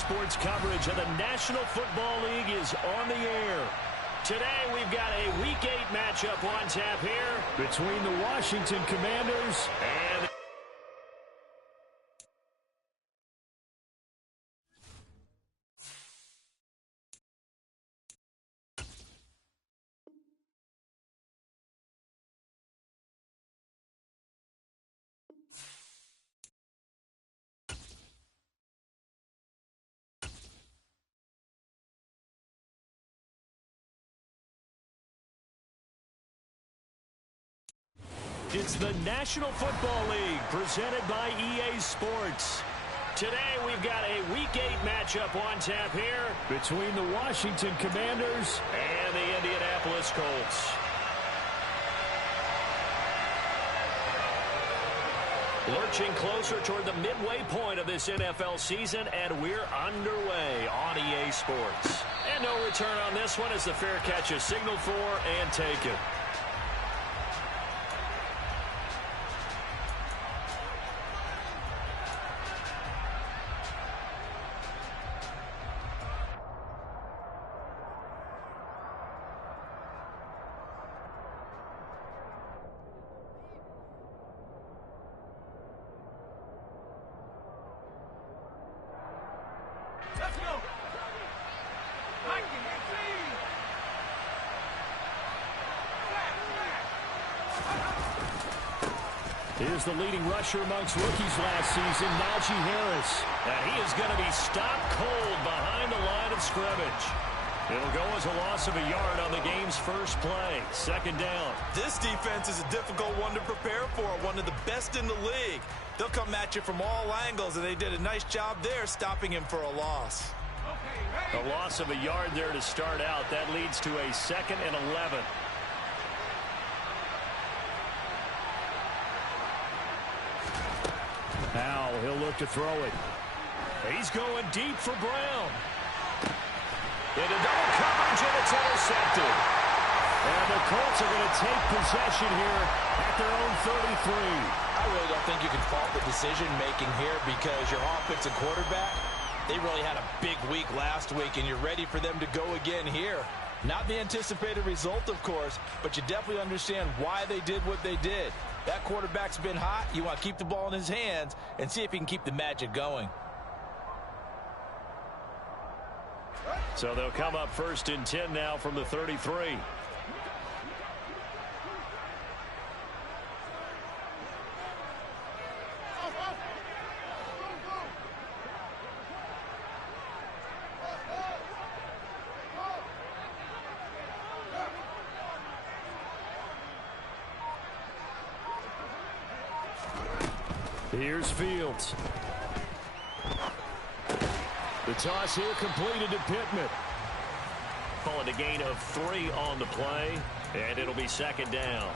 Sports coverage of the National Football League is on the air. Today we've got a Week 8 matchup on tap here between the Washington Commanders and it's the National Football League presented by EA Sports. Today we've got a Week 8 matchup on tap here between the Washington Commanders and the Indianapolis Colts. Lurching closer toward the midway point of this NFL season, and we're underway on EA Sports. And no return on this one as the fair catch is signaled for and taken. Let's go. Here's the leading rusher amongst rookies last season, Najee Harris. And he is going to be stopped cold behind the line of scrimmage. It'll go as a loss of a yard on the game's first play. Second down. This defense is a difficult one to prepare for, one of the best in the league. They'll come at you from all angles, and they did a nice job there stopping him for a loss. A loss of a yard there to start out. That leads to a 2nd and 11. Now he'll look to throw it. He's going deep for Brown. Into double coverage, and it's intercepted. And the Colts are going to take possession here at their own 33. I really don't think you can fault the decision-making here because your offensive quarterback, they really had a big week last week, and you're ready for them to go again here. Not the anticipated result, of course, but you definitely understand why they did what they did. That quarterback's been hot. You want to keep the ball in his hands and see if he can keep the magic going. So they'll come up 1st and 10 now from the 33. Here's Fields. The toss here completed to Pittman. Calling a gain of 3 on the play, and it'll be 2nd down.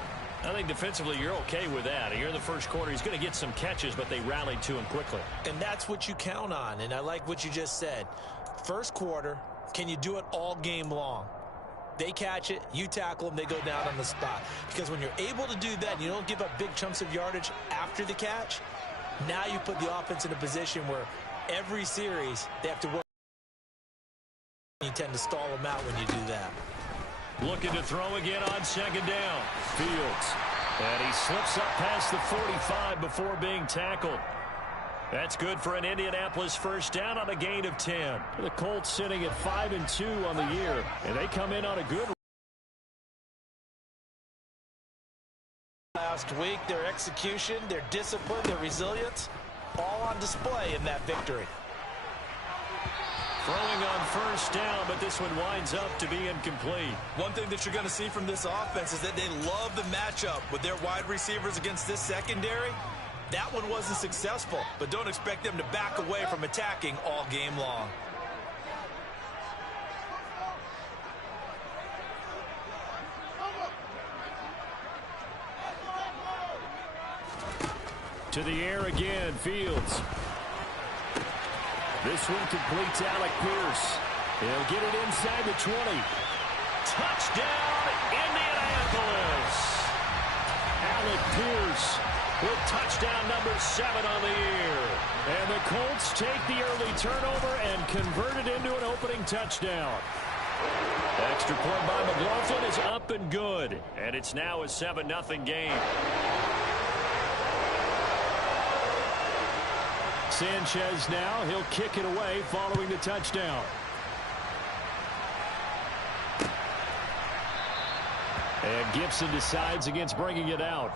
I think defensively you're okay with that. Here in the first quarter, he's going to get some catches, but they rallied to him quickly. And that's what you count on, and I like what you just said. First quarter, can you do it all game long? They catch it, you tackle them, they go down on the spot. Because when you're able to do that and you don't give up big chunks of yardage after the catch, now you put the offense in a position where every series they have to work. You tend to stall them out when you do that. Looking to throw again on 2nd down. Fields. And he slips up past the 45 before being tackled. That's good for an Indianapolis first down on a gain of 10. The Colts sitting at 5-2 on the year, and they come in on a good last week. Their execution, their discipline, their resilience, all on display in that victory. Throwing on 1st down, but this one winds up to be incomplete. One thing that you're going to see from this offense is that they love the matchup with their wide receivers against this secondary. That one wasn't successful, but don't expect them to back away from attacking all game long. To the air again, Fields. This one completes Alec Pierce. He'll get it inside the 20. Touchdown, Indianapolis. Alec Pierce with touchdown number 7 on the year. And the Colts take the early turnover and convert it into an opening touchdown. Extra point by McLaughlin is up and good. And it's now a 7-0 game. Sanchez now, he'll kick it away following the touchdown. And Gibson decides against bringing it out.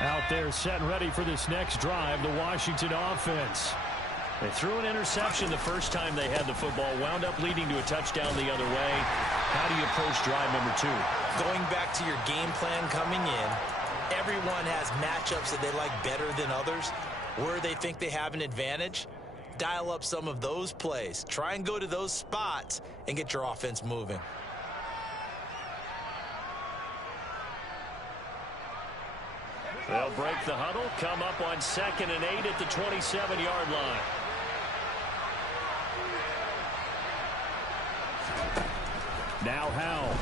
Out there set and ready for this next drive, the Washington offense. They threw an interception the first time they had the football, wound up leading to a touchdown the other way. How do you approach drive number 2? Going back to your game plan coming in, everyone has matchups that they like better than others. Where they think they have an advantage, dial up some of those plays. Try and go to those spots and get your offense moving. They'll break the huddle, come up on 2nd and 8 at the 27-yard line. Now Howell.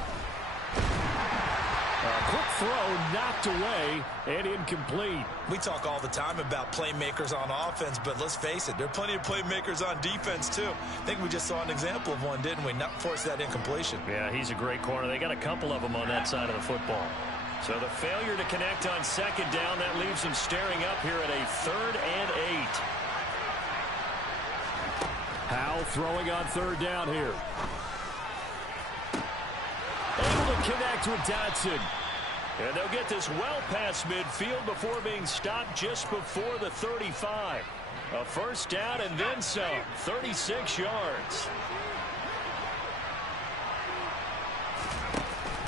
A quick throw knocked away and incomplete. We talk all the time about playmakers on offense, but let's face it, there are plenty of playmakers on defense too. I think we just saw an example of one, didn't we? Not force that incompletion. Yeah, he's a great corner. They got a couple of them on that side of the football. So the failure to connect on 2nd down, that leaves them staring up here at a 3rd and 8. Howell throwing on 3rd down here. Able to connect with Dotson. And they'll get this well past midfield before being stopped just before the 35. A 1st down and then some. 36 yards.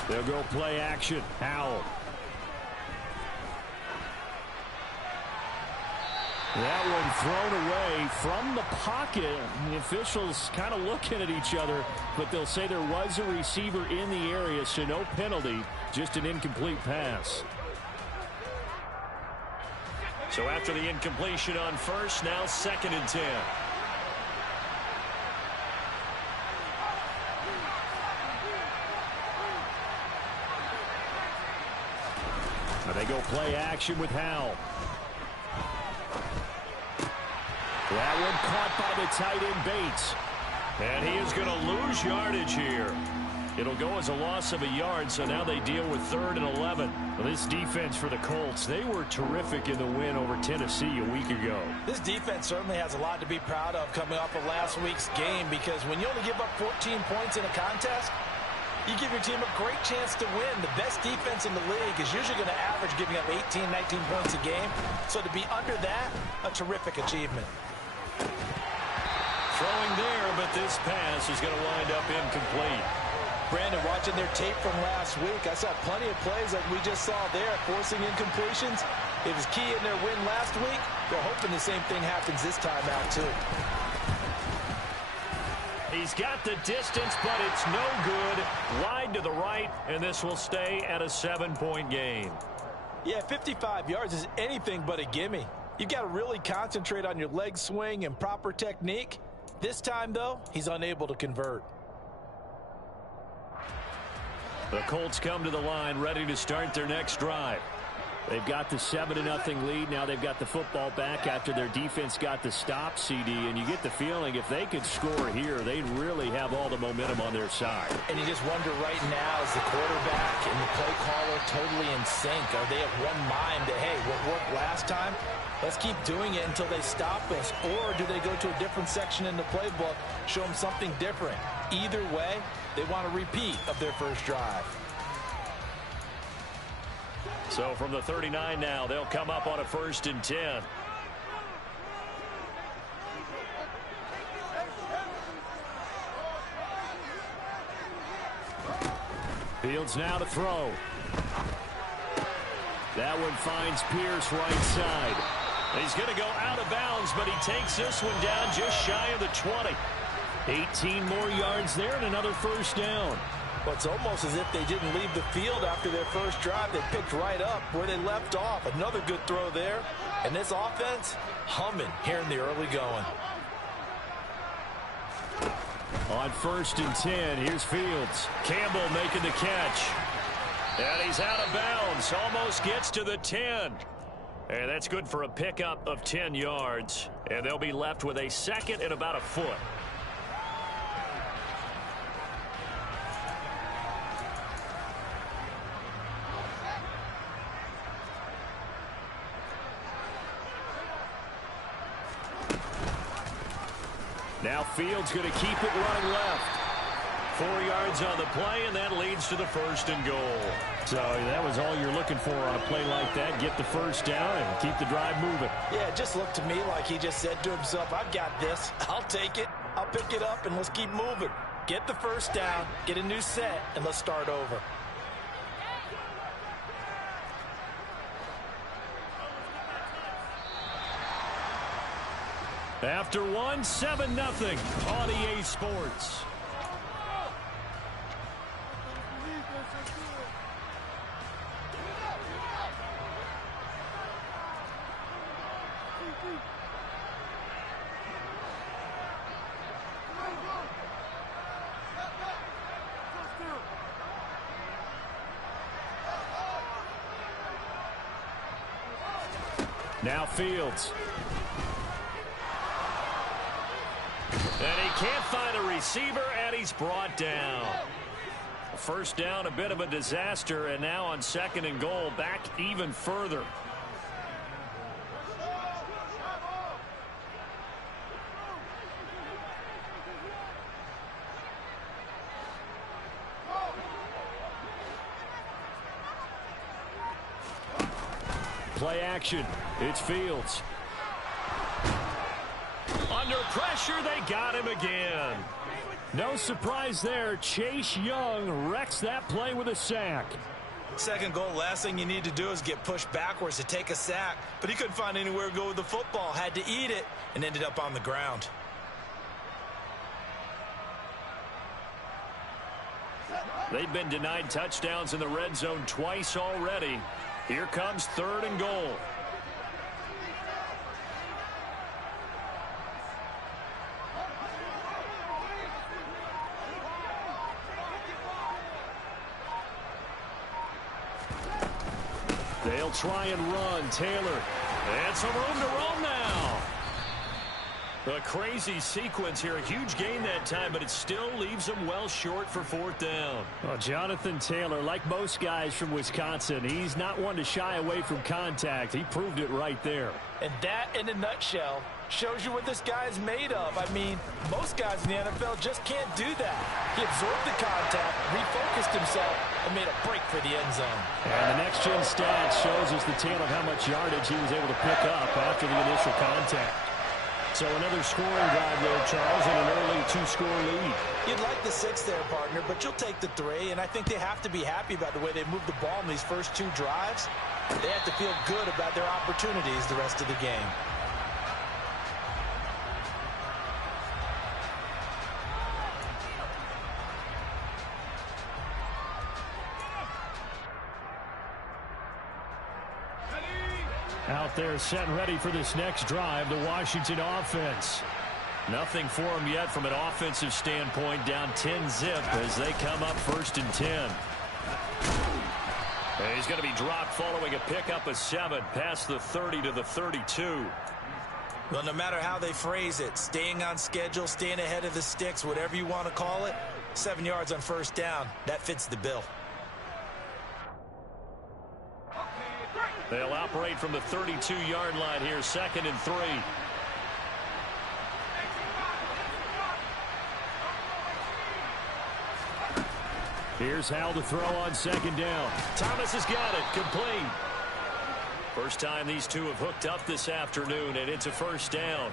They'll go play action. Howell. That one thrown away from the pocket. The officials kind of looking at each other, but they'll say there was a receiver in the area, so no penalty, just an incomplete pass. So after the incompletion on 1st, now 2nd and 10. They go play action with Howell. That one caught by the tight end Bates. And he is going to lose yardage here. It'll go as a loss of a yard, so now they deal with 3rd and 11. Well, this defense for the Colts, they were terrific in the win over Tennessee a week ago. This defense certainly has a lot to be proud of coming off of last week's game, because when you only give up 14 points in a contest, you give your team a great chance to win. The best defense in the league is usually going to average giving up 18, 19 points a game. So to be under that, a terrific achievement. Throwing there, but this pass is going to wind up incomplete. Brandon, watching their tape from last week, I saw plenty of plays like we just saw there, forcing incompletions. It was key in their win last week. They're hoping the same thing happens this time out, too. He's got the distance, but it's no good. Wide to the right, and this will stay at a 7-point game. Yeah, 55 yards is anything but a gimme. You've got to really concentrate on your leg swing and proper technique. This time, though, he's unable to convert. The Colts come to the line ready to start their next drive. They've got the 7-0 lead. Now they've got the football back after their defense got the stop, CD. And you get the feeling if they could score here, they'd really have all the momentum on their side. And you just wonder right now, is the quarterback and the play caller totally in sync? Are they of one mind that, hey, what worked last time, let's keep doing it until they stop us? Or do they go to a different section in the playbook, show them something different? Either way, they want a repeat of their first drive. So from the 39 now, they'll come up on a 1st and 10. Fields now to throw. That one finds Pierce right side. He's going to go out of bounds, but he takes this one down just shy of the 20. 18 more yards there and another 1st down. Well, it's almost as if they didn't leave the field after their first drive. They picked right up where they left off. Another good throw there. And this offense, humming here in the early going. On 1st and 10, here's Fields. Campbell making the catch. And he's out of bounds. Almost gets to the 10. And that's good for a pickup of 10 yards. And they'll be left with a second and about a foot. Now Fields going to keep it running left. 4 yards on the play, and that leads to the 1st and goal. So that was all you're looking for on a play like that. Get the first down and keep the drive moving. Yeah, it just looked to me like he just said to himself, I've got this. I'll take it. I'll pick it up, and let's keep moving. Get the first down, get a new set, and let's start over. After one, 7-0 on EA Sports. Now Fields. And he can't find a receiver, and he's brought down. First down, a bit of a disaster, and now on 2nd and goal, back even further. Play action. It's Fields. Under pressure, they got him again. No surprise there. Chase Young wrecks that play with a sack. 2nd goal, last thing you need to do is get pushed backwards to take a sack. But he couldn't find anywhere to go with the football. Had to eat it and ended up on the ground. They've been denied touchdowns in the red zone twice already. Here comes 3rd and goal. They'll try and run. Taylor. And some room to roam now. A crazy sequence here. A huge gain that time, but it still leaves them well short for 4th down. Well, Jonathan Taylor, like most guys from Wisconsin, he's not one to shy away from contact. He proved it right there. And that, in a nutshell, shows you what this guy is made of. I mean, most guys in the NFL just can't do that. He absorbed the contact, refocused himself, and made a break for the end zone. And the next-gen stats shows us the tale of how much yardage he was able to pick up after the initial contact. So another scoring drive there, Charles, and an early 2-score lead. You'd like the 6 there, partner, but you'll take the 3, and I think they have to be happy about the way they moved the ball in these first 2 drives. They have to feel good about their opportunities the rest of the game. Out there set and ready for this next drive, the Washington offense. Nothing for them yet from an offensive standpoint, down 10-zip as they come up 1st and 10. And he's going to be dropped following a pickup of 7 past the 30 to the 32. Well, no matter how they phrase it, staying on schedule, staying ahead of the sticks, whatever you want to call it, 7 yards on 1st down, that fits the bill. They'll operate from the 32-yard line here, 2nd and 3. Here's Howell to throw on 2nd down. Thomas has got it, complete. First time these two have hooked up this afternoon, and it's a 1st down.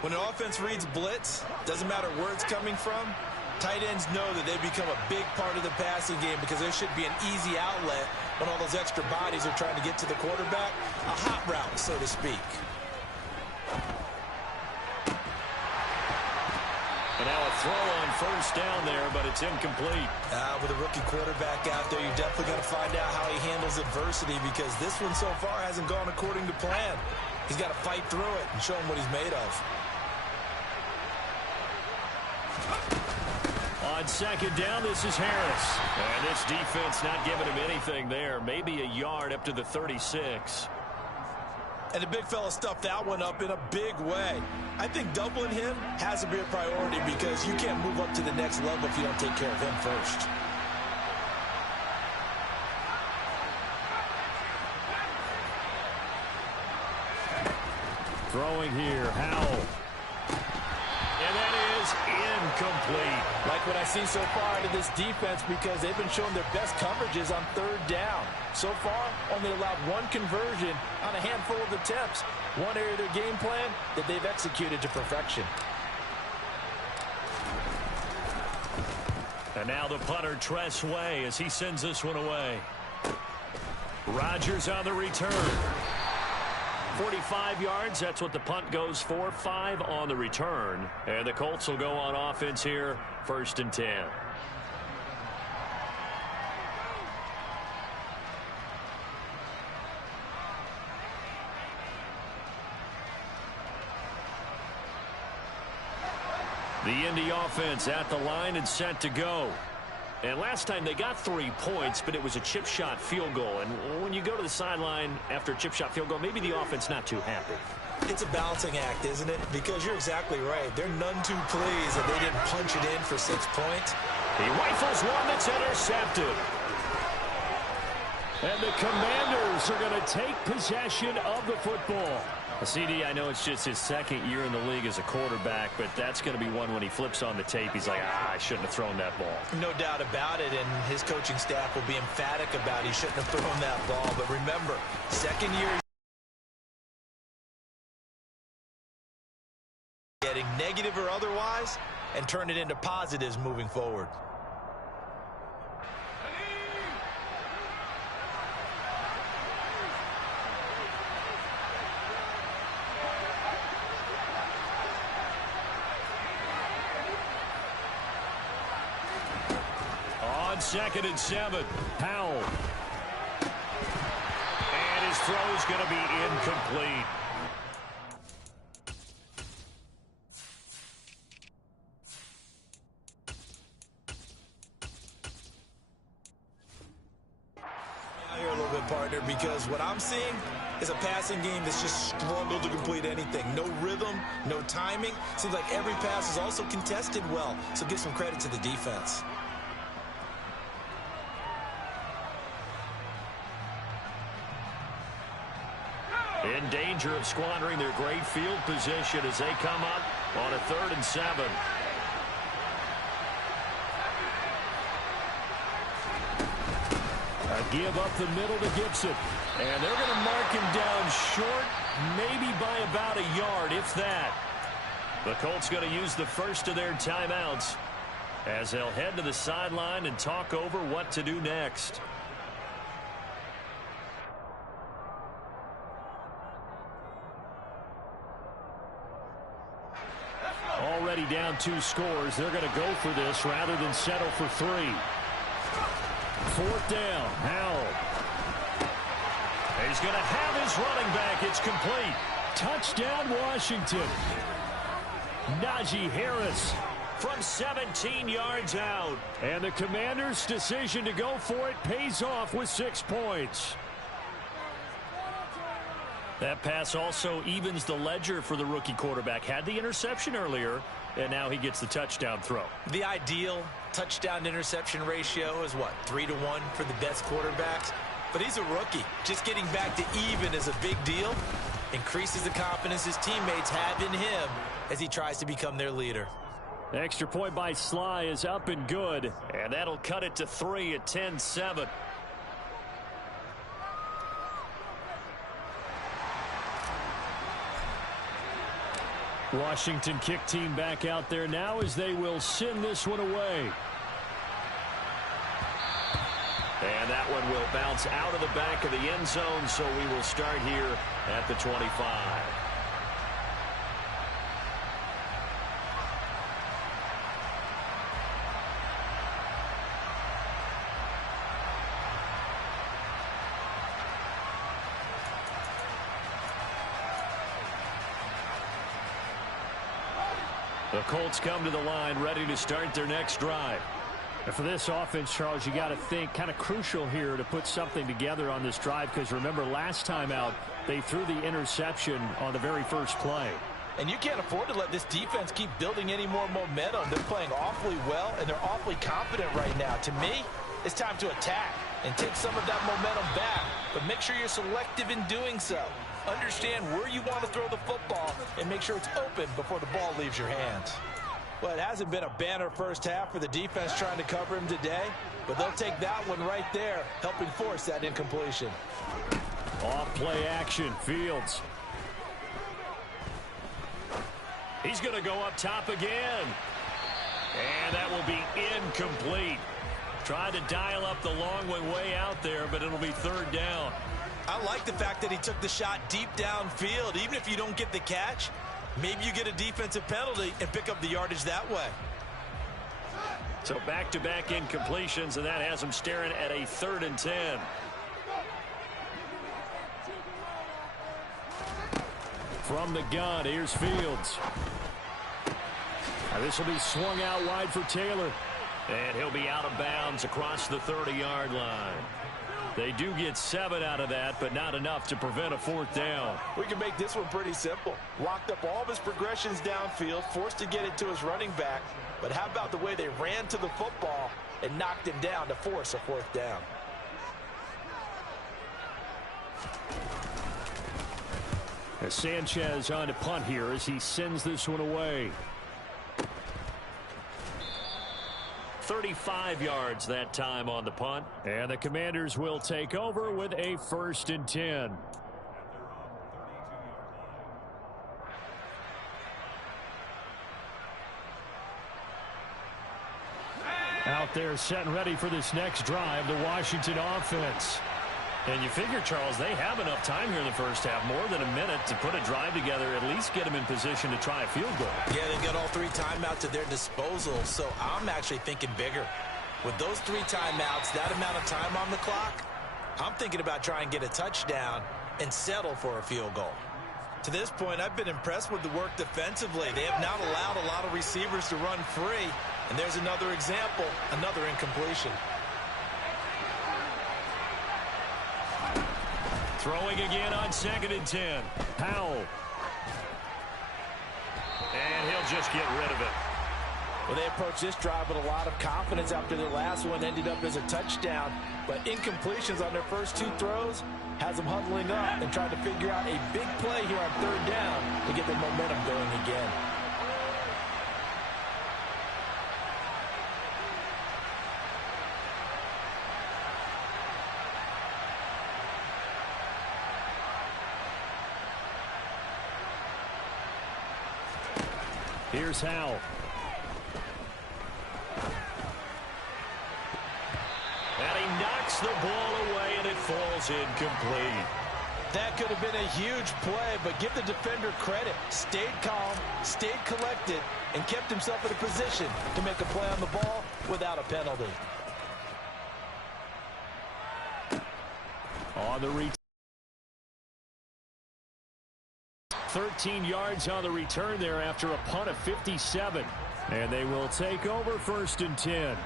When an offense reads blitz, doesn't matter where it's coming from, tight ends know that they become a big part of the passing game because there should be an easy outlet when all those extra bodies are trying to get to the quarterback. A hot route, so to speak. And now a throw on first down there, but it's incomplete. With a rookie quarterback out there, you're definitely going to find out how he handles adversity, because this one so far hasn't gone according to plan. He's got to fight through it and show him what he's made of. On second down, this is Harris. And this defense not giving him anything there. Maybe a yard up to the 36. And the big fella stuffed that one up in a big way. I think doubling him has to be a priority, because you can't move up to the next level if you don't take care of him first. Throwing here, Howell. And that is incomplete. Like what I've seen so far out of this defense, because they've been showing their best coverages on third down. So far, only allowed one conversion on a handful of attempts. One area of their game plan that they've executed to perfection. And now the punter, Tress Way, as he sends this one away. Rodgers on the return. 45 yards, that's what the punt goes for. 5 on the return. And the Colts will go on offense here, 1st and 10. The Indy offense at the line and set to go. And last time they got 3 points, but it was a chip shot field goal. And when you go to the sideline after a chip shot field goal, maybe the offense not too happy. It's a balancing act, isn't it? Because you're exactly right. They're none too pleased that they didn't punch it in for 6 points. He rifles one that's intercepted. And the Commanders are going to take possession of the football. CD, I know it's just his 2nd year in the league as a quarterback, but that's going to be one when he flips on the tape. He's like, I shouldn't have thrown that ball. No doubt about it, and his coaching staff will be emphatic about he shouldn't have thrown that ball. But remember, 2nd year, getting negative or otherwise, and turn it into positives moving forward. On 2nd and 7, Howell. And his throw's going to be incomplete. Here a little bit, partner, because what I'm seeing is a passing game that's just struggled to complete anything. No rhythm, no timing. Seems like every pass is also contested well, so give some credit to the defense. In danger of squandering their great field position as they come up on a 3rd and 7. A give up the middle to Gibson. And they're going to mark him down short, maybe by about a yard, if that. The Colts going to use the first of their timeouts as they'll head to the sideline and talk over what to do next. Already down 2 scores. They're going to go for this rather than settle for 3. 4th down. Howell. He's going to have his running back. It's complete. Touchdown, Washington. Najee Harris from 17 yards out. And the Commanders' decision to go for it pays off with 6 points. That pass also evens the ledger for the rookie quarterback. Had the interception earlier, and now he gets the touchdown throw. The ideal touchdown-interception ratio is, what, 3-to-1 for the best quarterbacks? But he's a rookie. Just getting back to even is a big deal. Increases the confidence his teammates have in him as he tries to become their leader. The extra point by Sly is up and good, and that'll cut it to 3 at 10-7. Washington kick team back out there now as they will send this one away. And that one will bounce out of the back of the end zone, so we will start here at the 25. The Colts come to the line ready to start their next drive. And for this offense, Charles, you got to think kind of crucial here to put something together on this drive, because remember last time out they threw the interception on the very first play. And you can't afford to let this defense keep building any more momentum. They're playing awfully well, and they're awfully confident right now. To me, it's time to attack and take some of that momentum back. But make sure you're selective in doing so. Understand where you want to throw the football and make sure it's open before the ball leaves your hands. Well, it hasn't been a banner first half for the defense trying to cover him today, but they'll take that one right there, helping force that incompletion. Off play action, Fields. He's going to go up top again. And that will be incomplete. Tried to dial up the long one way out there, but it'll be third down. I like the fact that he took the shot deep downfield. Even if you don't get the catch, maybe you get a defensive penalty and pick up the yardage that way. So back-to-back incompletions, and that has him staring at a 3rd and 10. From the gun, here's Fields. Now this will be swung out wide for Taylor. And he'll be out of bounds across the 30-yard line. They do get 7 out of that, but not enough to prevent a 4th down. We can make this one pretty simple. Locked up all of his progressions downfield, forced to get it to his running back. But how about the way they ran to the football and knocked him down to force a 4th down? As Sanchez on to punt here as he sends this one away. 35 yards that time on the punt. And the Commanders will take over with a 1st and 10. Out there set and ready for this next drive, the Washington offense. And you figure, Charles, they have enough time here in the first half, more than a minute to put a drive together, at least get them in position to try a field goal. Yeah, they've got all 3 timeouts at their disposal, so I'm actually thinking bigger. With those 3 timeouts, that amount of time on the clock, I'm thinking about trying to get a touchdown and settle for a field goal. To this point, I've been impressed with the work defensively. They have not allowed a lot of receivers to run free, and there's another example, another incompletion. Throwing again on 2nd and 10. Powell. And he'll just get rid of it. Well, they approached this drive with a lot of confidence after their last one ended up as a touchdown. But incompletions on their first 2 throws has them huddling up and trying to figure out a big play here on 3rd down to get their momentum going again. Here's Howell. And he knocks the ball away, and it falls incomplete. That could have been a huge play, but give the defender credit. Stayed calm, stayed collected, and kept himself in a position to make a play on the ball without a penalty. On the return. 13 yards on the return there after a punt of 57. And they will take over 1st and 10.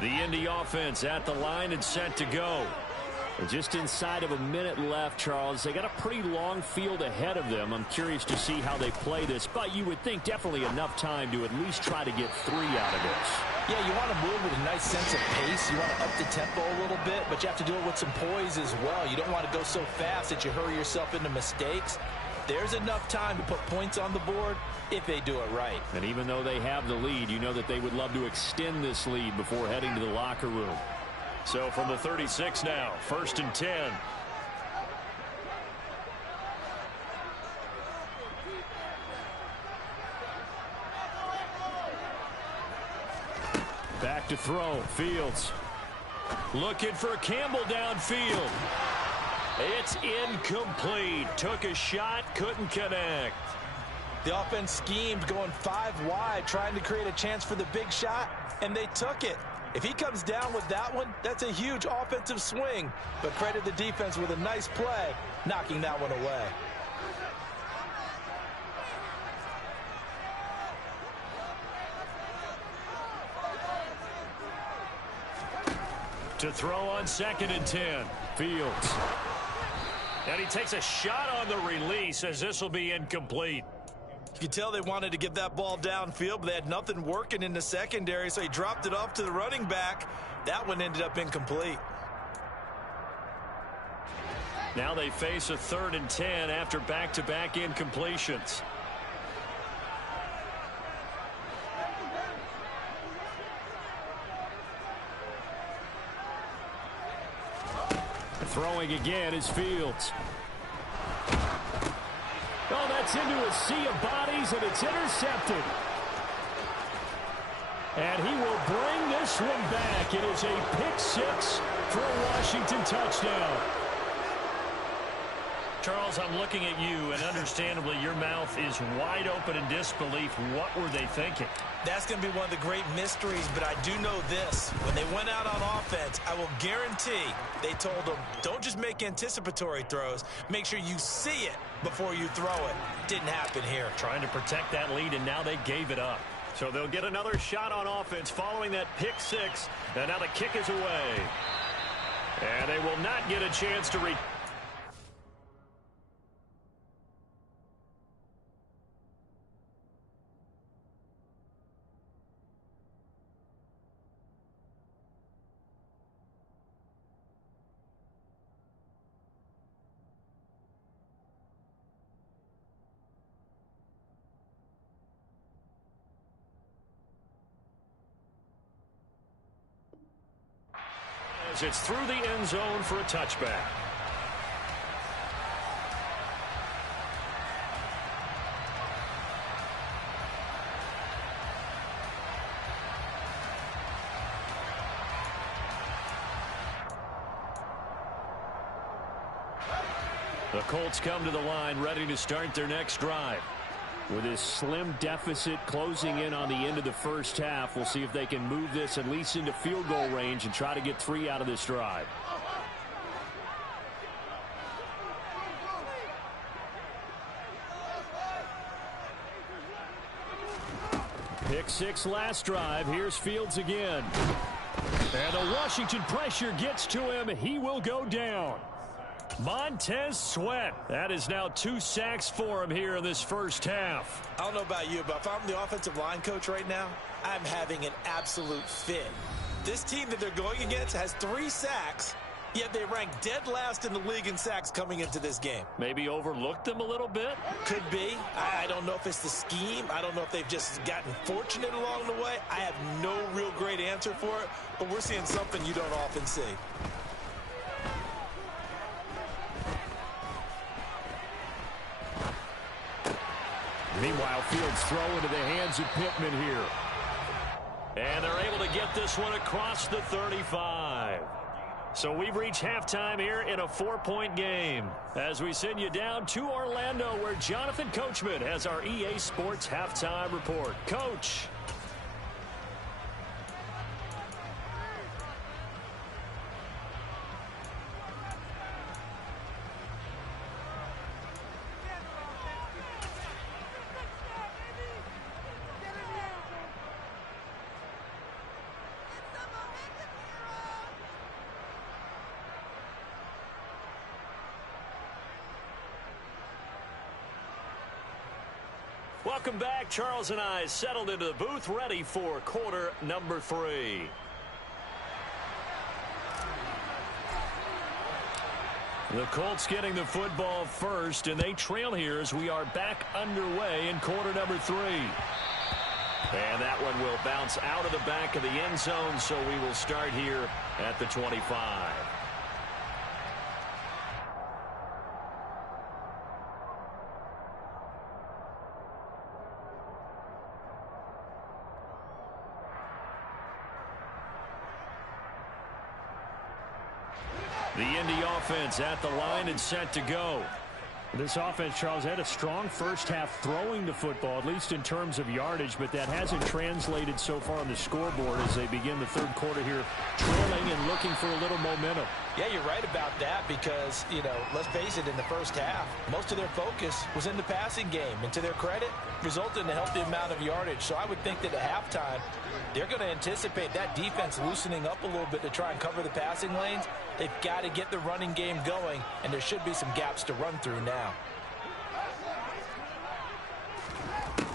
The Indy offense at the line and set to go. Just inside of a minute left, Charles. They got a pretty long field ahead of them. I'm curious to see how they play this, but you would think definitely enough time to at least try to get 3 out of this. Yeah, you want to move with a nice sense of pace. You want to up the tempo a little bit, but you have to do it with some poise as well. You don't want to go so fast that you hurry yourself into mistakes. There's enough time to put points on the board if they do it right. And even though they have the lead, you know that they would love to extend this lead before heading to the locker room. So from the 36 now, 1st and 10. Back to throw, Fields. Looking for Campbell downfield. It's incomplete. Took a shot, couldn't connect. The offense schemed going 5 wide, trying to create a chance for the big shot, and they took it. If he comes down with that one, that's a huge offensive swing. But credit the defense with a nice play, knocking that one away. To throw on 2nd and 10. Fields. And he takes a shot on the release as this will be incomplete. You could tell they wanted to get that ball downfield, but they had nothing working in the secondary, so he dropped it off to the running back. That one ended up incomplete. Now they face a 3rd and 10 after back-to-back incompletions. Throwing again is Fields. Oh, that's into a sea of bodies, and it's intercepted. And he will bring this one back. It is a pick-6 for a Washington touchdown. Charles, I'm looking at you, and understandably, your mouth is wide open in disbelief. What were they thinking? That's going to be one of the great mysteries, but I do know this. When they went out on offense, I will guarantee they told them, don't just make anticipatory throws. Make sure you see it before you throw it. Didn't happen here. Trying to protect that lead, and now they gave it up. So they'll get another shot on offense following that pick-6, and now the kick is away. And they will not get a chance to as it's through the end zone for a touchback. The Colts come to the line ready to start their next drive. With this slim deficit closing in on the end of the first half, we'll see if they can move this at least into field goal range and try to get 3 out of this drive. Pick-6 last drive. Here's Fields again. And the Washington pressure gets to him. He will go down. Montez Sweat. That is now 2 sacks for him here in this first half. I don't know about you, but if I'm the offensive line coach right now, I'm having an absolute fit. This team that they're going against has 3 sacks, yet they rank dead last in the league in sacks coming into this game. Maybe overlooked them a little bit? Could be. I don't know if it's the scheme. I don't know if they've just gotten fortunate along the way. I have no real great answer for it, but we're seeing something you don't often see. Meanwhile, Fields throw into the hands of Pittman here. And they're able to get this one across the 35. So we've reached halftime here in a 4-point game. As we send you down to Orlando, where Jonathan Coachman has our EA Sports halftime report. Coach. Welcome back. Charles and I settled into the booth, ready for quarter number 3. The Colts getting the football first, and they trail here as we are back underway in quarter number 3. And that one will bounce out of the back of the end zone, so we will start here at the 25. The Indy offense at the line and set to go. This offense, Charles, had a strong first half throwing the football, at least in terms of yardage, but that hasn't translated so far on the scoreboard as they begin the third quarter here, trailing and looking for a little momentum. Yeah, you're right about that because, you know, let's face it, in the first half, most of their focus was in the passing game. And to their credit, resulted in a healthy amount of yardage. So I would think that at halftime, they're going to anticipate that defense loosening up a little bit to try and cover the passing lanes. They've got to get the running game going, and there should be some gaps to run through now.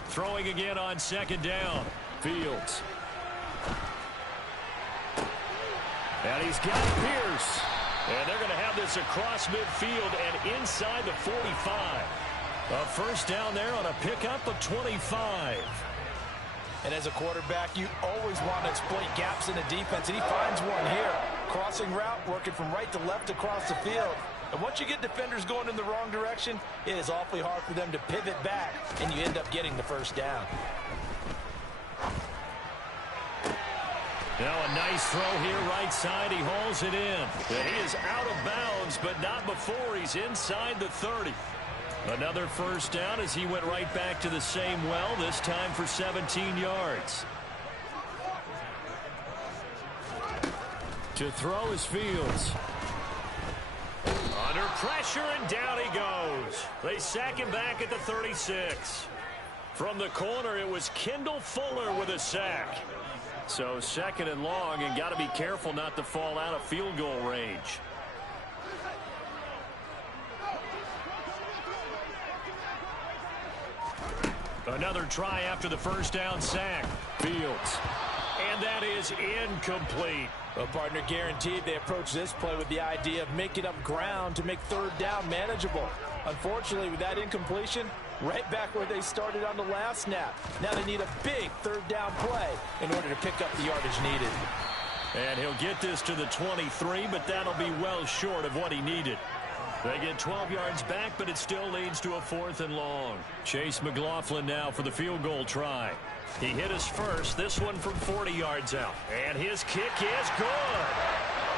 Throwing again on second down. Fields. And he's got Pierce. And they're going to have this across midfield and inside the 45. A first down there on a pickup of 25. And as a quarterback, you always want to exploit gaps in the defense, and he finds one here. Crossing route, working from right to left across the field. And once you get defenders going in the wrong direction, it is awfully hard for them to pivot back, and you end up getting the first down. Now a nice throw here right side. He hauls it in. And he is out of bounds, but not before he's inside the 30. Another first down as he went right back to the same well, this time for 17 yards. To throw is Fields. Under pressure, and down he goes. They sack him back at the 36. From the corner, it was Kendall Fuller with a sack. So second and long, and got to be careful not to fall out of field goal range. Another try after the first down sack. Fields. And that is incomplete. Well, partner, guaranteed they approach this play with the idea of making up ground to make third down manageable. Unfortunately, with that incompletion, right back where they started on the last snap. Now they need a big third down play in order to pick up the yardage needed. And he'll get this to the 23, but that'll be well short of what he needed. They get 12 yards back, but it still leads to a 4th and long. Chase McLaughlin now for the field goal try. He hit his first, this one from 40 yards out. And his kick is good.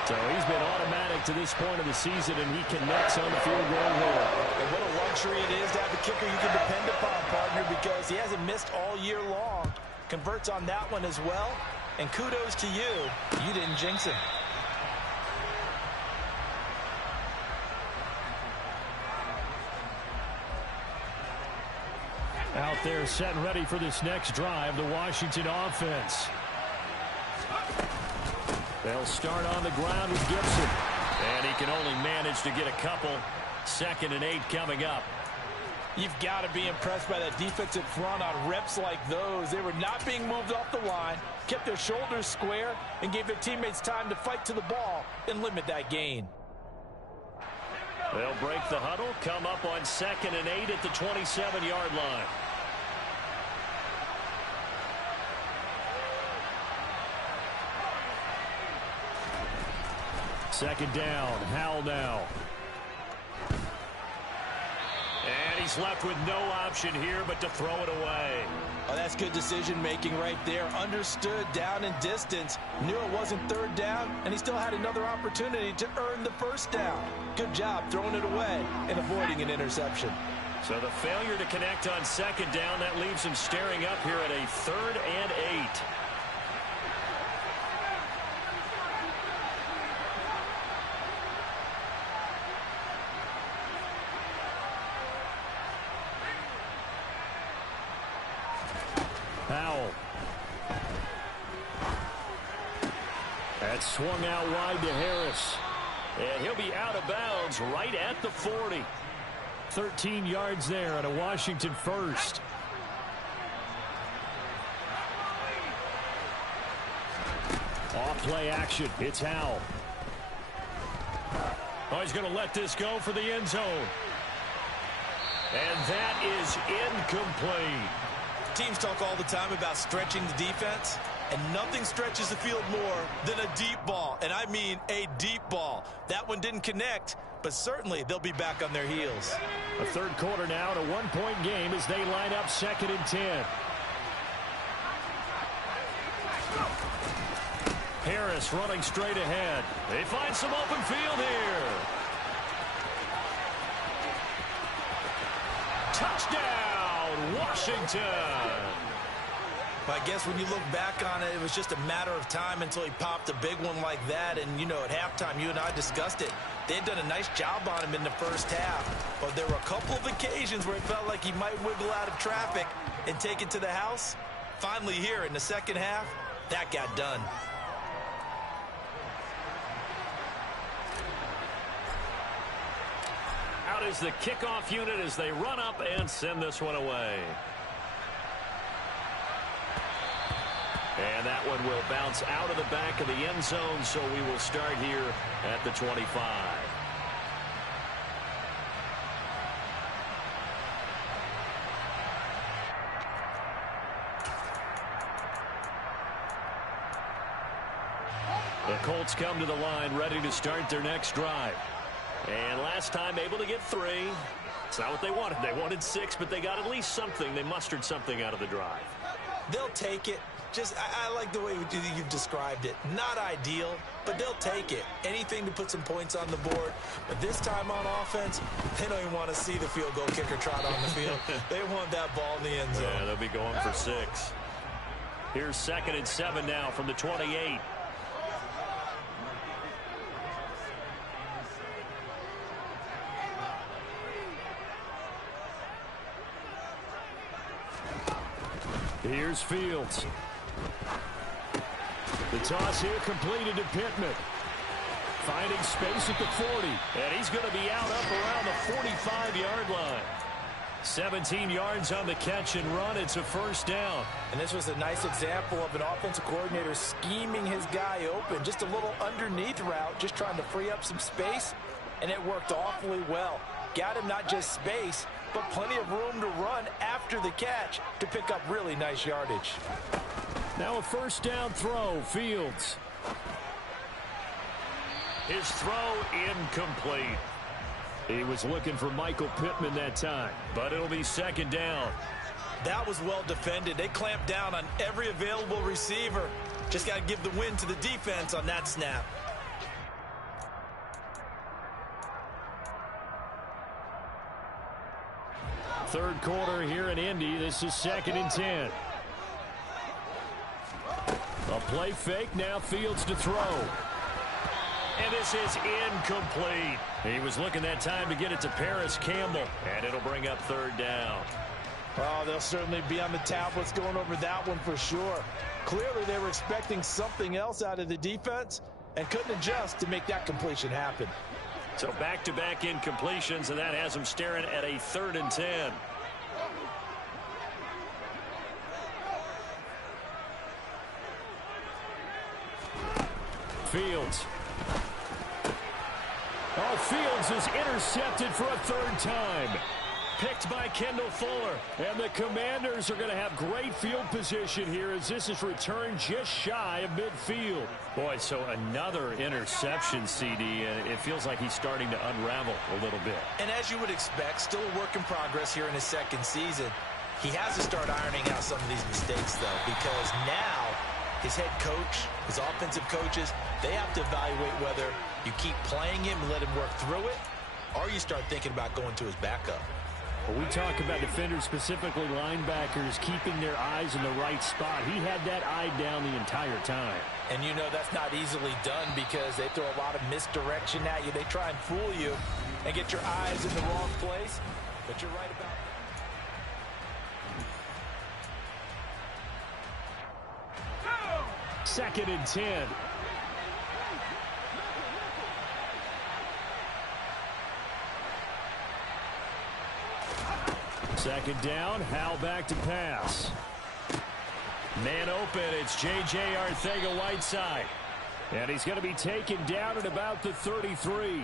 So he's been automatic to this point of the season, and he connects on the field goal here. And what a luxury it is to have a kicker you can depend upon, partner, because he hasn't missed all year long. Converts on that one as well. And kudos to you. You didn't jinx him. Out there set and ready for this next drive, the Washington offense. They'll start on the ground with Gibson. And he can only manage to get a couple. 2nd and 8 coming up. You've got to be impressed by that defensive front on reps like those. They were not being moved off the line, kept their shoulders square, and gave their teammates time to fight to the ball and limit that gain. They'll break the huddle, come up on 2nd and 8 at the 27-yard line. Second down, Howell now. And he's left with no option here but to throw it away. Oh, that's good decision-making right there. Understood down and distance. Knew it wasn't third down, and he still had another opportunity to earn the first down. Good job throwing it away and avoiding an interception. So the failure to connect on second down, that leaves him staring up here at a 3rd and 8. Howell. That swung out wide to Harris. And he'll be out of bounds right at the 40. 13 yards there and a Washington first. Off play action. It's Howell. Oh, he's going to let this go for the end zone. And that is incomplete. Teams talk all the time about stretching the defense, and nothing stretches the field more than a deep ball, and I mean a deep ball. That one didn't connect, but certainly they'll be back on their heels. A third quarter now and a one-point game as they line up 2nd and 10. Harris running straight ahead. They find some open field here. Touchdown, Washington. I guess when you look back on it, it was just a matter of time until he popped a big one like that. And, you know, at halftime, you and I discussed it. They had done a nice job on him in the first half. But there were a couple of occasions where it felt like he might wiggle out of traffic and take it to the house. Finally here in the second half, that got done. Out is the kickoff unit as they run up and send this one away. And that one will bounce out of the back of the end zone, so we will start here at the 25. The Colts come to the line ready to start their next drive. And last time able to get 3. It's not what they wanted. They wanted 6, but they got at least something. They mustered something out of the drive. They'll take it. I like the way you've described it. Not ideal, but they'll take it. Anything to put some points on the board. But this time on offense, they don't even want to see the field goal kicker trot on the field. They want that ball in the end zone. Yeah, they'll be going for 6. Here's 2nd and 7 now from the 28. Here's Fields. The toss here completed to Pittman. Finding space at the 40. And he's going to be out up around the 45-yard line. 17 yards on the catch and run. It's a first down. And this was a nice example of an offensive coordinator scheming his guy open. Just a little underneath route, just trying to free up some space. And it worked awfully well. Got him not just space, but plenty of room to run after the catch to pick up really nice yardage. Now a first down throw. Fields. His throw incomplete. He was looking for Michael Pittman that time, but it'll be 2nd down. That was well defended. They clamped down on every available receiver. Just got to give the win to the defense on that snap. Third quarter here in Indy. This is 2nd and 10. A play fake. Now Fields to throw. And this is incomplete. He was looking that time to get it to Paris Campbell. And it'll bring up 3rd down. Oh, they'll certainly be on the tablets going over that one for sure. Clearly they were expecting something else out of the defense and couldn't adjust to make that completion happen. So back-to-back incompletions, and that has them staring at a 3rd and 10. Fields. Oh, Fields is intercepted for a 3rd time. Picked by Kendall Fuller. And the Commanders are going to have great field position here as this is returned just shy of midfield. Boy, so another interception, CD, and it feels like he's starting to unravel a little bit. And as you would expect, still a work in progress here in his 2nd season. He has to start ironing out some of these mistakes, though, because now his head coach, his offensive coaches, they have to evaluate whether you keep playing him and let him work through it, or you start thinking about going to his backup. Well, we talk about defenders, specifically linebackers, keeping their eyes in the right spot. He had that eye down the entire time. And you know that's not easily done because they throw a lot of misdirection at you. They try and fool you and get your eyes in the wrong place. But you're right about that. 2nd and 10. Second down, Howell back to pass. Man open, it's J.J. Arcega-Whiteside. And he's going to be taken down at about the 33.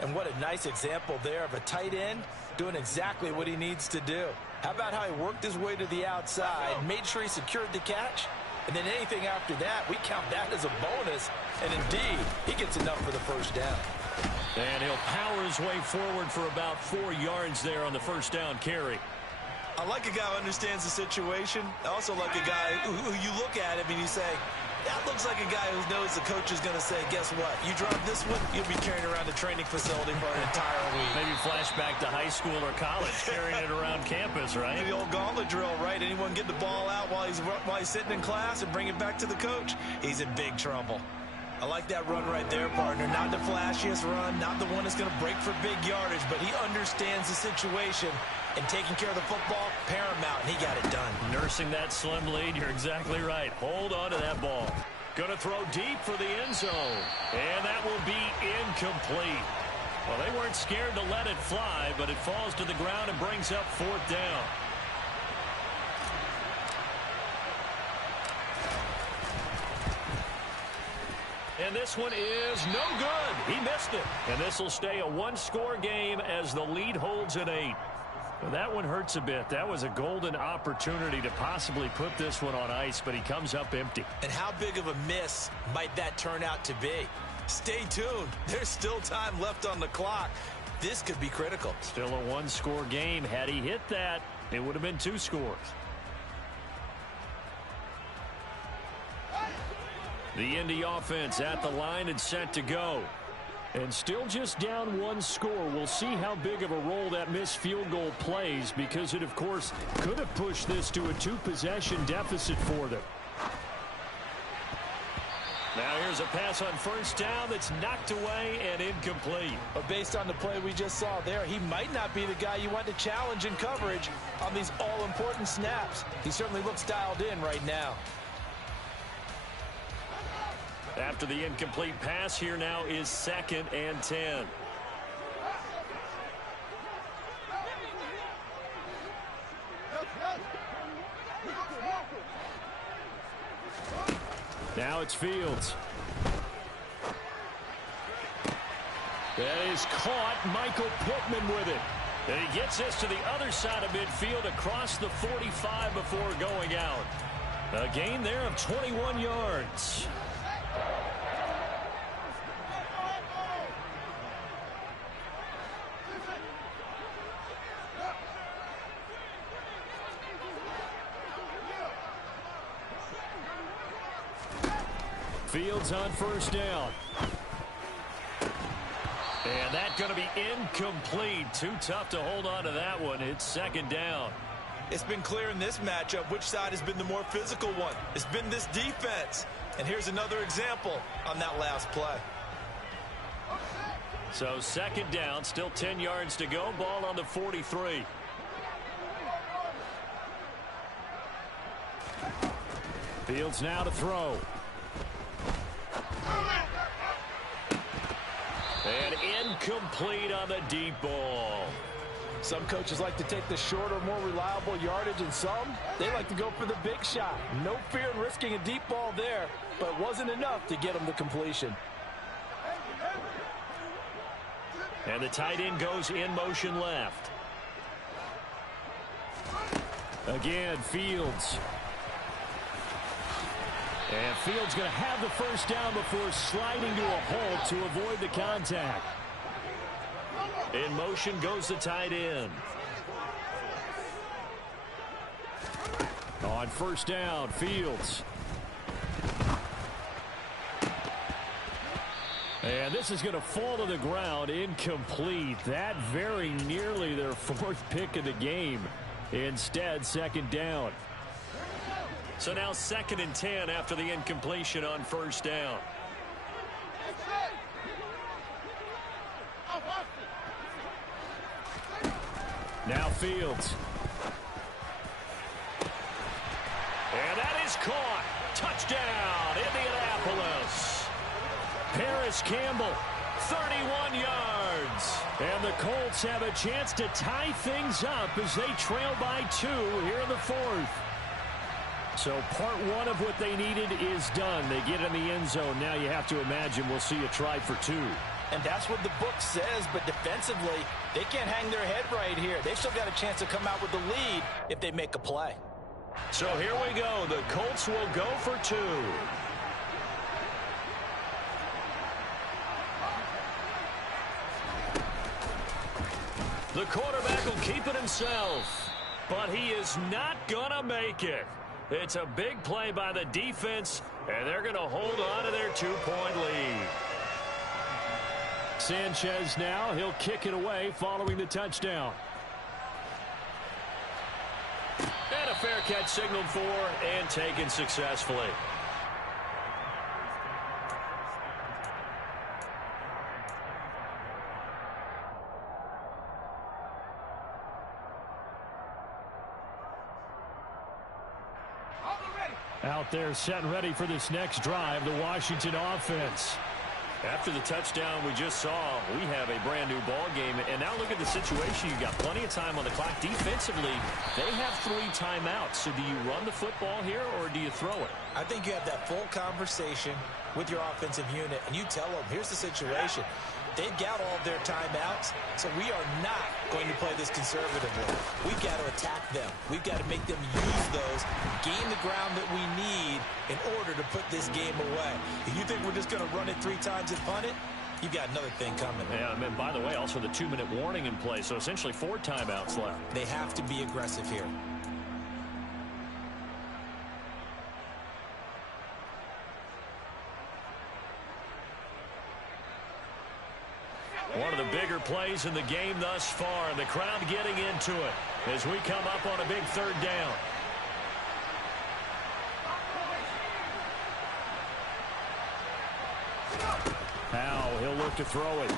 And what a nice example there of a tight end doing exactly what he needs to do. How about how he worked his way to the outside, made sure he secured the catch, and then anything after that, we count that as a bonus. And indeed, he gets enough for the first down. And he'll power his way forward for about 4 yards there on the first down carry. I like a guy who understands the situation. I also like a guy who you look at him and you say, That looks like a guy who knows the coach is going to say, guess what? You drop this one, you'll be carrying around the training facility for an entire week. Maybe flashback to high school or college, carrying it around campus, right? The old gauntlet drill, right? Anyone get the ball out while he's sitting in class and bring it back to the coach? He's in big trouble. I like that run right there, partner. Not the flashiest run, not the one that's going to break for big yardage, but he understands the situation, and taking care of the football, paramount, and he got it done. Nursing that slim lead, you're exactly right. Hold on to that ball. Going to throw deep for the end zone, and that will be incomplete. Well, they weren't scared to let it fly, but it falls to the ground and brings up 4th down. And this one is no good. He missed it. And this will stay a one-score game as the lead holds at 8. Well, that one hurts a bit. That was a golden opportunity to possibly put this one on ice, but he comes up empty. And how big of a miss might that turn out to be? Stay tuned. There's still time left on the clock. This could be critical. Still a one-score game. Had he hit that, it would have been 2 scores. The Indy offense at the line and set to go. And still just down 1 score. We'll see how big of a role that missed field goal plays, because it, of course, could have pushed this to a 2-possession deficit for them. Now here's a pass on 1st down that's knocked away and incomplete. But based on the play we just saw there, he might not be the guy you want to challenge in coverage on these all-important snaps. He certainly looks dialed in right now. After the incomplete pass, here now is 2nd and 10. Now it's Fields. That is caught. Michael Pittman with it. And he gets this to the other side of midfield across the 45 before going out. A gain there of 21 yards. Fields on 1st down. And that's going to be incomplete. Too tough to hold on to that one. It's 2nd down. It's been clear in this matchup which side has been the more physical one. It's been this defense. And here's another example on that last play. So 2nd down, still 10 yards to go. Ball on the 43. Fields now to throw. And incomplete on the deep ball. Some coaches like to take the shorter, more reliable yardage, and some, they like to go for the big shot. No fear in risking a deep ball there, but it wasn't enough to get him to completion. And the tight end goes in motion left. Again, Fields. And Fields going to have the 1st down before sliding to a halt to avoid the contact. In motion goes the tight end. On 1st down, Fields. And this is going to fall to the ground, incomplete. That very nearly their 4th pick of the game. Instead, 2nd down. So now 2nd and 10 after the incompletion on 1st down. Now Fields. And that is caught. Touchdown, Indianapolis. Paris Campbell, 31 yards. And the Colts have a chance to tie things up as they trail by 2 here in the 4th. So part 1 of what they needed is done. They get in the end zone. Now you have to imagine we'll see a try for 2. And that's what the book says, but defensively, they can't hang their head right here. They've still got a chance to come out with the lead if they make a play. So here we go. The Colts will go for 2. The quarterback will keep it himself, but he is not going to make it. It's a big play by the defense, and they're going to hold on to their 2-point lead. Sanchez now, he'll kick it away following the touchdown. And a fair catch signaled for and taken successfully. Out there set and ready for this next drive, the Washington offense. After the touchdown we just saw, we have a brand new ball game. And now look at the situation. You've got plenty of time on the clock. Defensively, they have 3 timeouts. So do you run the football here or do you throw it? I think you have that full conversation with your offensive unit, and you tell them, here's the situation. They've got all of their timeouts, so we are not going to play this conservatively. We've got to attack them. We've got to make them use those, gain the ground that we need in order to put this game away. If you think we're just going to run it 3 times and punt it, you've got another thing coming. Yeah, and by the way, also the 2-minute warning in play, so essentially 4 timeouts left. They have to be aggressive here. One of the bigger plays in the game thus far, and the crowd getting into it as we come up on a big 3rd down. Now he'll look to throw it.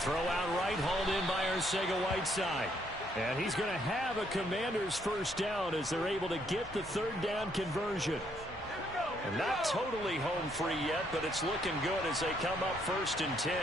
Throw out right, hauled in by Arcega-Whiteside. And he's going to have a Commander's first down as they're able to get the 3rd down conversion. And not totally home free yet, but it's looking good as they come up 1st and 10.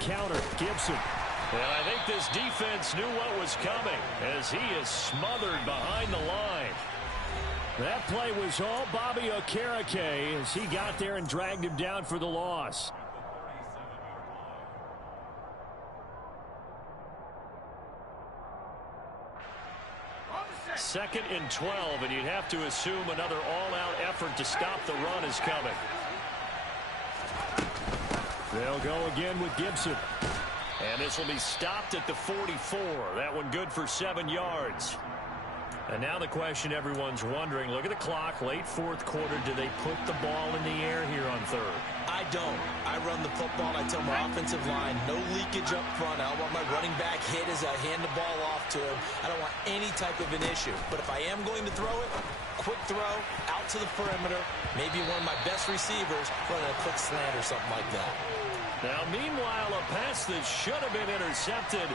Counter, Gibson. And I think this defense knew what was coming as he is smothered behind the line. That play was all Bobby Okereke as he got there and dragged him down for the loss. Second and 12, and you'd have to assume another all-out effort to stop the run is coming. They'll go again with Gibson. And this will be stopped at the 44. That one good for 7 yards. And now the question everyone's wondering, look at the clock, late 4th quarter, do they put the ball in the air here on 3rd? I don't. I run the football, and I tell my offensive line, no leakage up front. I don't want my running back hit as I hand the ball off to him. I don't want any type of an issue. But if I am going to throw it, quick throw, out to the perimeter, maybe one of my best receivers running a quick slant or something like that. Now, meanwhile, a pass that should have been intercepted,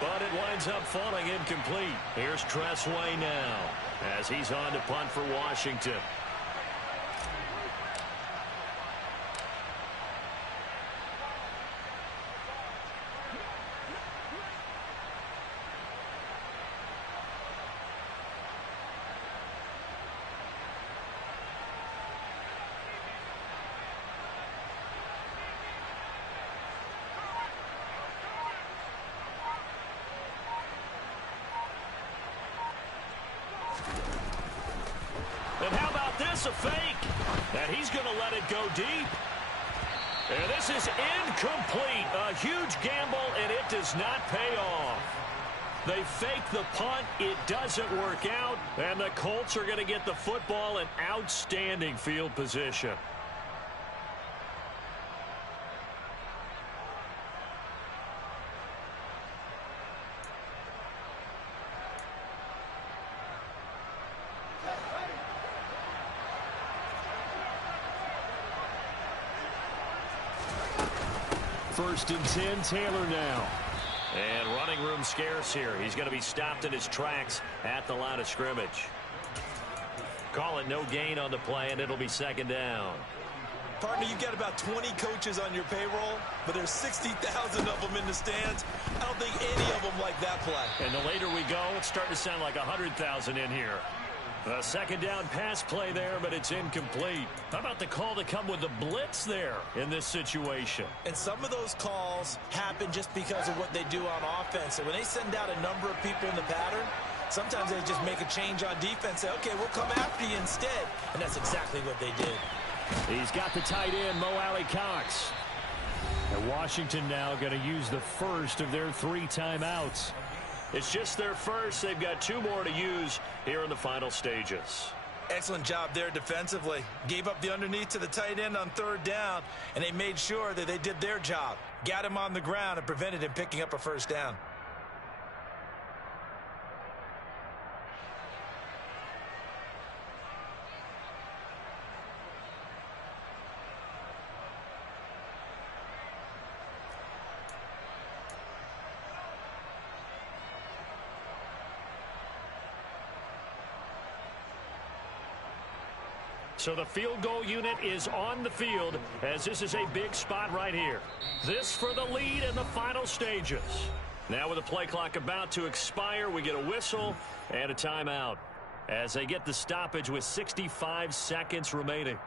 but it winds up falling incomplete. Here's Tressway now as he's on to punt for Washington. And how about this, a fake? And he's going to let it go deep. And this is incomplete. A huge gamble, and it does not pay off. They fake the punt. It doesn't work out. And the Colts are going to get the football in outstanding field position. First and 10, Taylor now. And running room scarce here. He's going to be stopped in his tracks at the line of scrimmage. Call it no gain on the play, and it'll be 2nd down. Partner, you've got about 20 coaches on your payroll, but there's 60,000 of them in the stands. I don't think any of them like that play. And the later we go, it's starting to sound like 100,000 in here. A 2nd down pass play there, but it's incomplete. How about the call to come with the blitz there in this situation? And some of those calls happen just because of what they do on offense. And when they send out a number of people in the pattern, Sometimes they just make a change on defense, say, okay, we'll come after you instead. And that's exactly what they did. He's got the tight end, Mo Alley Cox. And Washington now going to use the first of their 3 timeouts. It's just their first. They've got 2 more to use here in the final stages. Excellent job there defensively. Gave up the underneath to the tight end on 3rd down, and they made sure that they did their job. Got him on the ground and prevented him picking up a 1st down. So the field goal unit is on the field as this is a big spot right here. This for the lead in the final stages. Now with the play clock about to expire, we get a whistle and a timeout as they get the stoppage with 65 seconds remaining.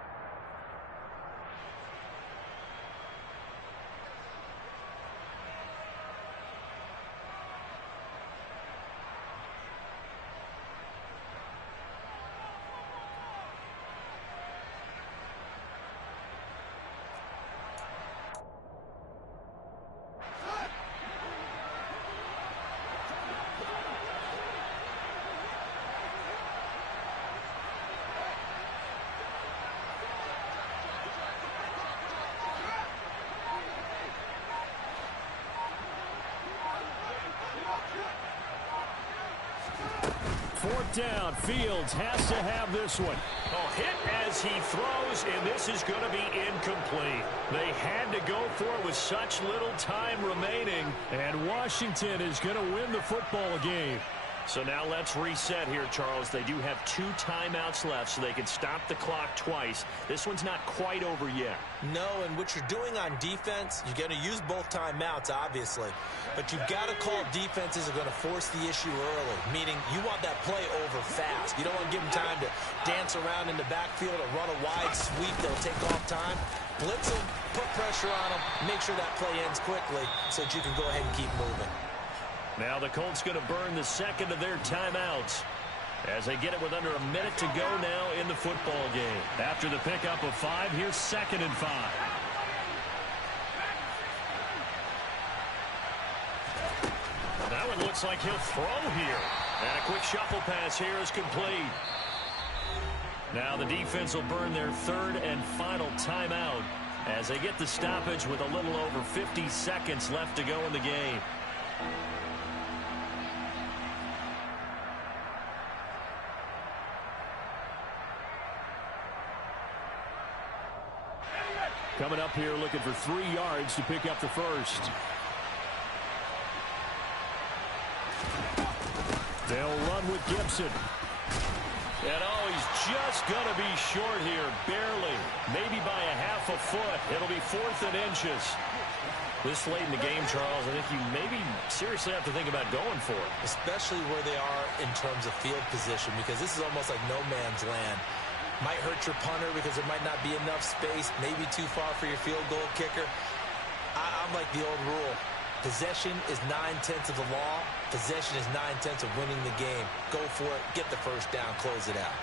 Fourth down. Fields has to have this one. Oh, hit as he throws, and this is going to be incomplete. They had to go for it with such little time remaining. And Washington is going to win the football game. So now let's reset here, Charles. They do have 2 timeouts left, so they can stop the clock twice. This one's not quite over yet. No, and what you're doing on defense, you're going to use both timeouts, obviously. But you've got to call defenses are going to force the issue early, meaning you want that play over fast. You don't want to give them time to dance around in the backfield or run a wide sweep that'll take off time. Blitz them, put pressure on them, make sure that play ends quickly so that you can go ahead and keep moving. Now the Colts going to burn the second of their timeouts as they get it with under a minute to go now in the football game. After the pickup of 5, here's 2nd and 5. That one looks like he'll throw here. And a quick shuffle pass here is complete. Now the defense will burn their 3rd and final timeout as they get the stoppage with a little over 50 seconds left to go in the game. Coming up here looking for 3 yards to pick up the first. They'll run with Gibson. And oh, he's just going to be short here, barely. Maybe by a half a foot. It'll be 4th and inches. This late in the game, Charles, I think you maybe seriously have to think about going for it. Especially where they are in terms of field position, because this is almost like no man's land. Might hurt your punter because there might not be enough space, maybe too far for your field goal kicker. I'm like the old rule. Possession is 9/10 of the law. Possession is 9/10 of winning the game. Go for it, get the first down, close it out.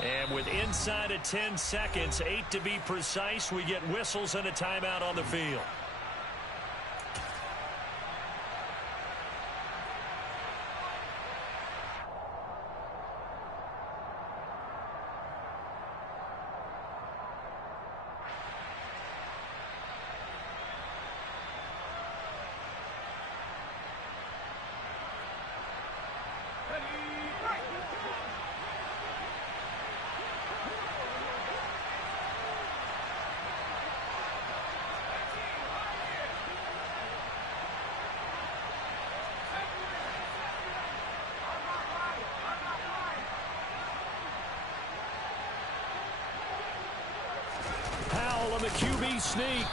And with inside of 10 seconds, 8 to be precise, we get whistles and a timeout on the field. On the QB sneak.